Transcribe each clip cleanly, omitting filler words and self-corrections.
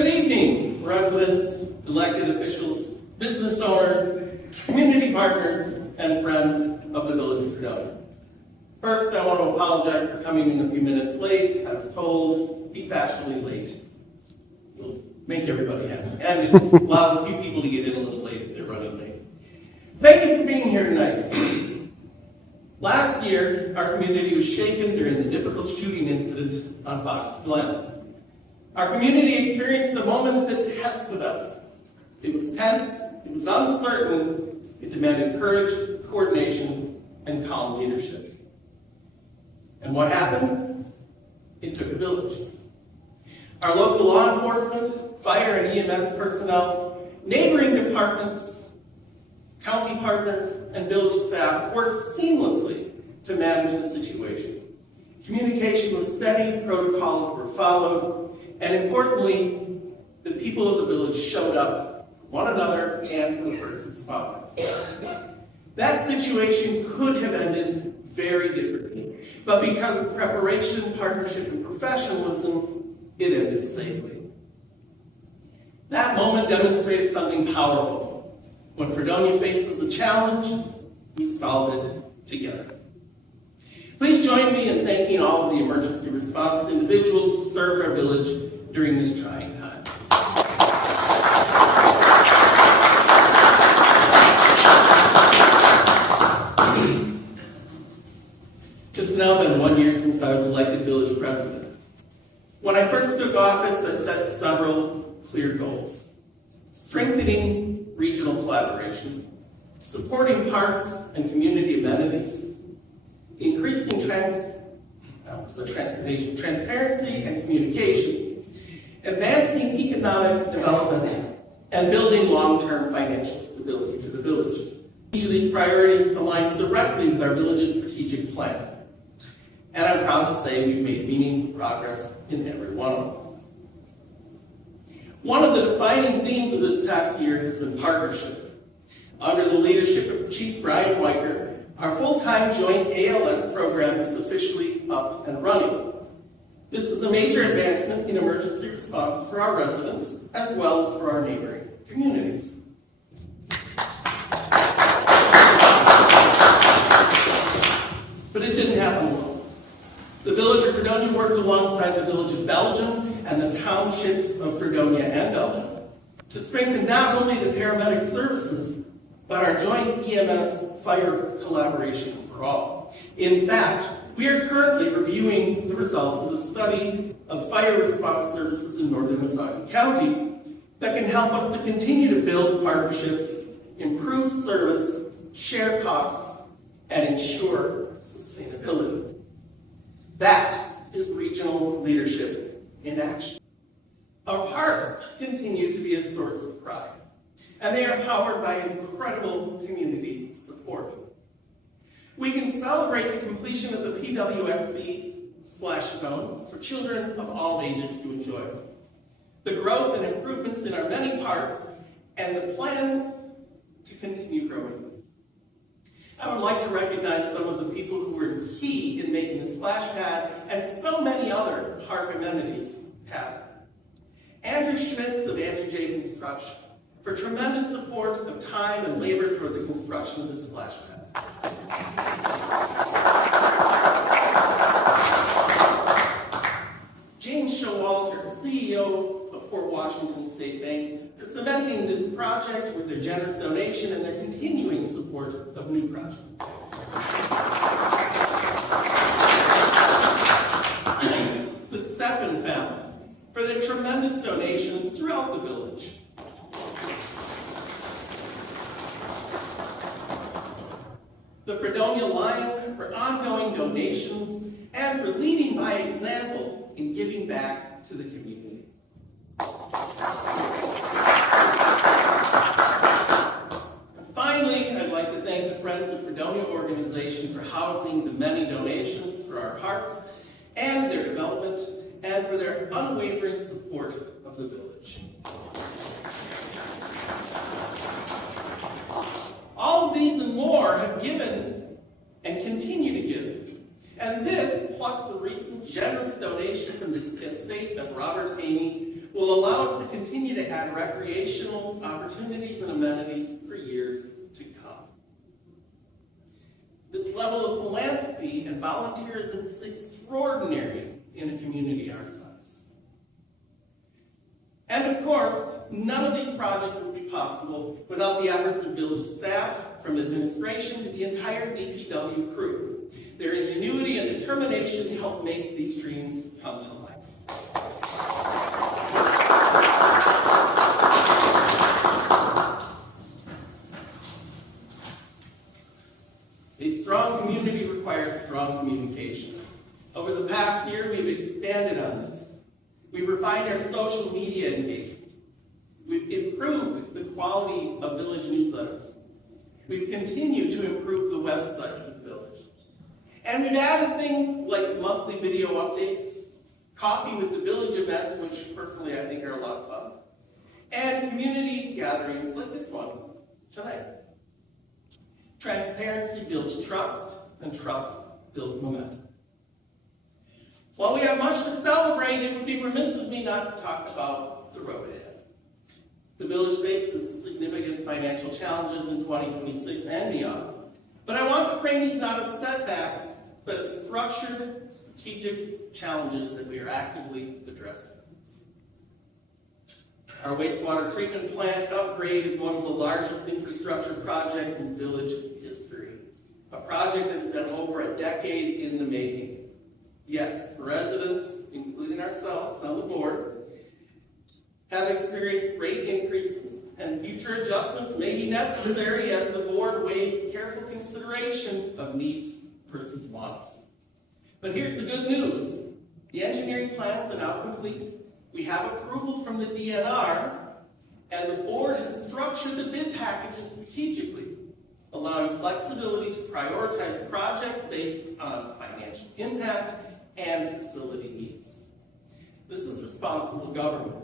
Good evening, residents, elected officials, business owners, community partners, and friends of the Village of Fredonia. First, I want to apologize for coming in a few minutes late. I was told, be fashionably late. It'll make everybody happy. And it allows a few people to get in a little late if they're running late. Thank you for being here tonight. Last year, our community was shaken during the difficult shooting incident on Fox Glen. Our community experienced a moment that tested us. It was tense, it was uncertain, it demanded courage, coordination, and calm leadership. And what happened? It took a village. Our local law enforcement, fire and EMS personnel, neighboring departments, county partners, and village staff worked seamlessly to manage the situation. Communication was steady, protocols were followed, and importantly, the people of the village showed up for one another and for the first responders. That situation could have ended very differently, but because of preparation, partnership, and professionalism, it ended safely. That moment demonstrated something powerful. When Fredonia faces a challenge, we solve it together. Please join me in thanking all of the emergency response individuals who served our village during this trying time. It's now been 1 year since I was elected village president. When I first took office, I set several clear goals: strengthening regional collaboration, supporting parks and community amenities, increasing transparency and communication, advancing economic development, and building long-term financial stability for the village. Each of these priorities aligns directly with our village's strategic plan. And I'm proud to say we've made meaningful progress in every one of them. One of the defining themes of this past year has been partnership. Under the leadership of Chief Brian Weicker, our full-time joint ALS program is officially up and running. This is a major advancement in emergency response for our residents, as well as for our neighboring communities. But it didn't happen alone. The Village of Fredonia worked alongside the Village of Belgium and the townships of Fredonia and Belgium to strengthen not only the paramedic services, but our joint EMS fire collaboration overall. In fact, we are currently reviewing the results of a study of fire response services in northern Missouri County that can help us to continue to build partnerships, improve service, share costs, and ensure sustainability. That is regional leadership in action. Our parks continue to be a source of pride, and they are powered by incredible community support. We can celebrate the completion of the PWSB Splash Zone for children of all ages to enjoy. The growth and improvements in our many parks and the plans to continue growing. I would like to recognize some of the people who were key in making the splash pad and so many other park amenities happen. Andrew Schmitz of Andrew J. Construction for tremendous support of time and labor toward the construction of the splash pad. James Showalter, CEO of Port Washington State Bank, for cementing this project with their generous donation and their continuing support of new projects. The Stephan family, for their tremendous donations throughout the village. The Fredonia Lions for ongoing donations and for leading by example in giving back to the community. And finally, I'd like to thank the Friends of Fredonia organization for housing the many donations for our parks and their development and for their unwavering support of the village. All of these and more have given and continue to give. And this, plus the recent generous donation from the estate of Robert Haney, will allow allow us to continue to add recreational opportunities and amenities for years to come. This level of philanthropy and volunteerism is extraordinary in a community our size. And of course, none of these projects would be possible without the efforts of village staff, from administration to the entire DPW crew. Their ingenuity and determination help make these dreams come to life. A strong community requires strong communication. Over the past year, we've expanded on this. We've refined our social media engagement. We've improved the quality of village newsletters. We've continued to improve the website of the village. And we've added things like monthly video updates, coffee with the village events, which personally I think are a lot of fun, and community gatherings like this one tonight. Transparency builds trust, and trust builds momentum. While we have much to celebrate, it would be remiss of me not to talk about the road ahead. The village faces significant financial challenges in 2026 and beyond, but I want to frame these not as setbacks, but as structured, strategic challenges that we are actively addressing. Our wastewater treatment plant upgrade is one of the largest infrastructure projects in village history, a project that has been over a decade in the making. Yes, residents, including ourselves on the board, have experienced rate increases, and future adjustments may be necessary as the board weighs careful consideration of needs versus wants. But here's the good news. The engineering plans are now complete. We have approval from the DNR, and the board has structured the bid packages strategically, allowing flexibility to prioritize projects based on financial impact and facility needs. This is responsible government.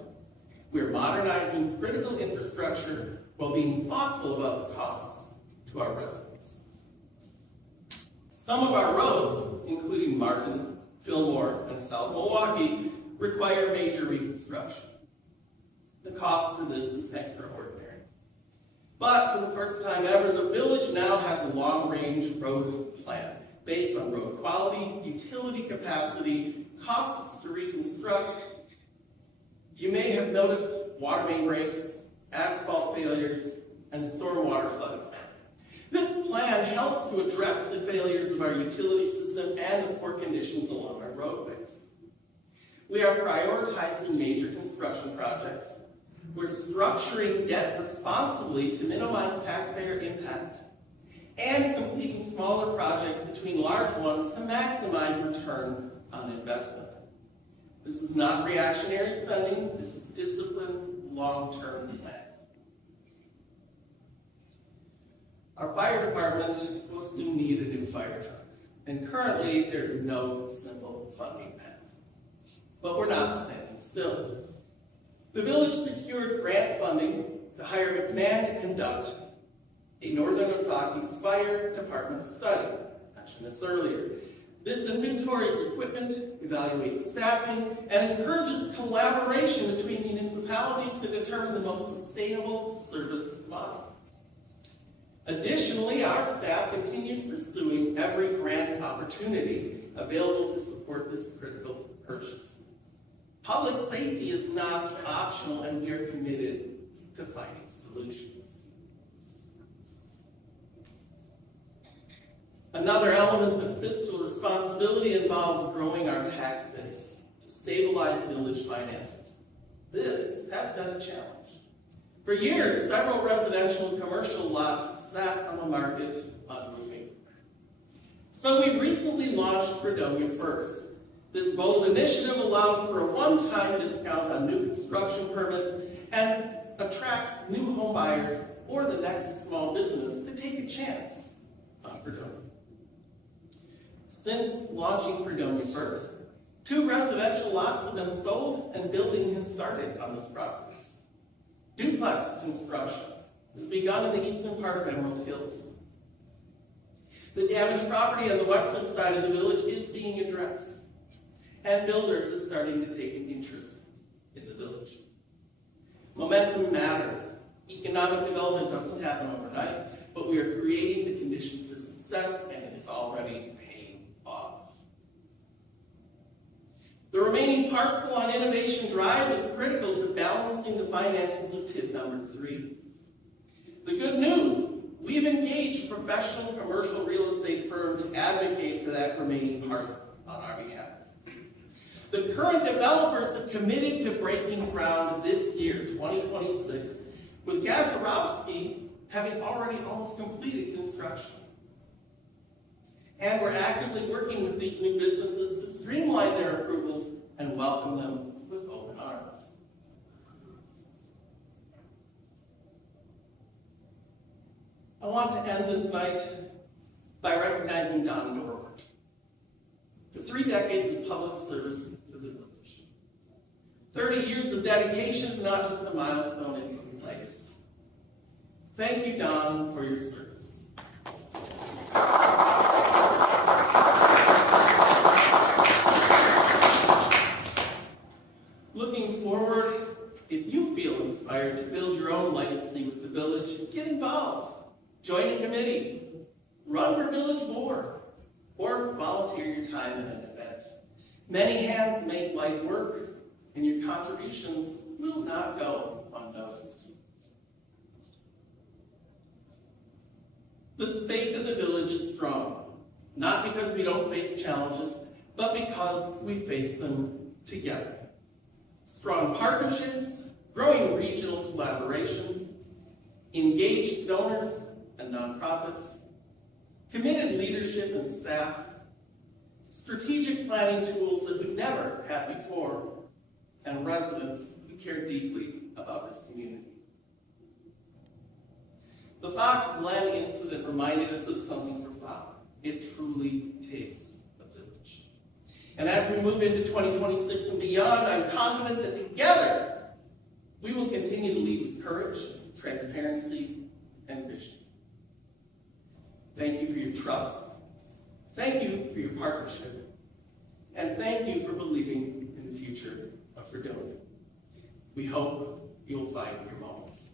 We're modernizing critical infrastructure while being thoughtful about the costs to our residents. Some of our roads, including Martin, Fillmore, and South Milwaukee, require major reconstruction. The cost for this is extraordinary. But for the first time ever, the village now has a long-range road plan based on road quality, utility capacity, costs to reconstruct. You may have noticed water main breaks, asphalt failures, and stormwater flooding. This plan helps to address the failures of our utility system and the poor conditions along our roadways. We are prioritizing major construction projects. We're structuring debt responsibly to minimize taxpayer impact, and completing smaller projects between large ones to maximize return on investment. This is not reactionary spending, this is disciplined, long-term plan. Our fire department will soon need a new fire truck, and currently there is no simple funding path. But we're not standing still. The village secured grant funding to hire McMahon to conduct a Northern Ozaukee Fire Department study. I mentioned this earlier. This inventories equipment, evaluates staffing, and encourages collaboration between municipalities to determine the most sustainable service model. Additionally, our staff continues pursuing every grant opportunity available to support this critical purchase. Public safety is not optional, and we are committed to finding solutions. Another element of fiscal responsibility involves growing our tax base to stabilize village finances. This has been a challenge. For years, several residential and commercial lots sat on the market unmoving. So we recently launched Fredonia First. This bold initiative allows for a one-time discount on new construction permits and attracts new home buyers or the next small business to take a chance on Fredonia. Since launching Fredonia First, 2 residential lots have been sold and building has started on these properties. Duplex construction has begun in the eastern part of Emerald Hills. The damaged property on the western side of the village is being addressed, and builders are starting to take an interest in the village. Momentum matters. Economic development doesn't happen overnight, but we are creating the conditions for success, and it is already paying off. The remaining parcel on Innovation Drive is critical to balancing the finances of TID number 3. The good news, we've engaged a professional commercial real estate firm to advocate for that remaining parcel on our behalf. The current developers have committed to breaking ground this year, 2026, with Gazarovski having already almost completed construction. And we're actively working with these new businesses to streamline their approvals and welcome them with open arms. I want to end this night by recognizing Don Dorwart for 3 decades of public service to the village. 30 years of dedication is not just a milestone, it's a legacy. Thank you, Don, for your service. Looking forward, if you feel inspired to build your own legacy with the village, get involved. Join a committee, run for village board, or volunteer your time in an event. Many hands make light work, and your contributions will not go unnoticed. The state of the village is strong, not because we don't face challenges, but because we face them together. Strong partnerships, growing regional collaboration, engaged donors and nonprofits, committed leadership and staff, strategic planning tools that we've never had before, and residents who care deeply about this community. The Fox Glen incident reminded us of something profound. It truly takes a village. And as we move into 2026 and beyond, I'm confident that together we will continue to lead with courage, transparency, and vision. Thank you for your trust. Thank you for your partnership. And thank you for believing in the future of Fredonia. We hope you'll find your moments.